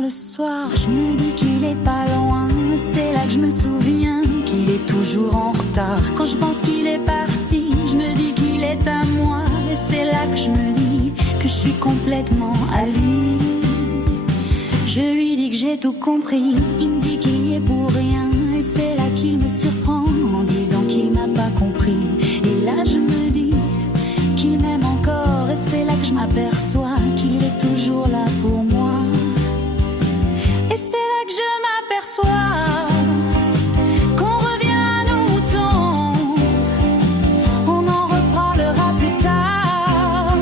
tard le soir, je me dis qu'il est pas loin. C'est là que je me souviens qu'il est toujours en retard. Quand je pense qu'il est parti, je me dis qu'il est à moi. Et c'est là que je me dis que je suis complètement à lui. Je lui dis que j'ai tout compris, il me dit qu'il y est pour rien. Et c'est là qu'il me surprend en disant qu'il m'a pas compris. Et là je me dis qu'il m'aime encore. Et c'est là que je m'aperçois qu'il est toujours là pour moi. Et c'est là que je m'aperçois qu'on revient à nos moutons. On en reparlera plus tard,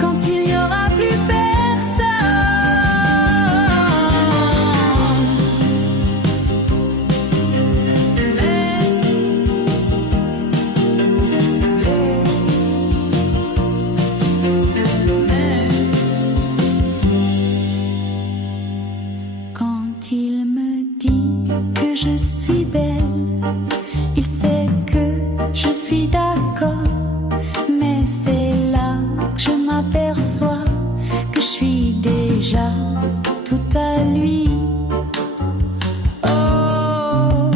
quand il n'y aura plus Quand il me dit que je suis belle, il sait que je suis d'accord. Mais c'est là que je m'aperçois que je suis déjà tout à lui. Oh,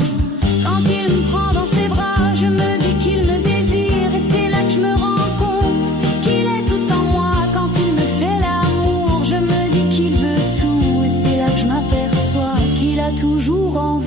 quand il me prend dans ses bras, je me dis qu'il me désire. Et c'est là que je me rends compte qu'il est tout en moi. Quand il me fait l'amour, je me dis qu'il veut tout. Et c'est là que je m'aperçois qu'il a toujours envie.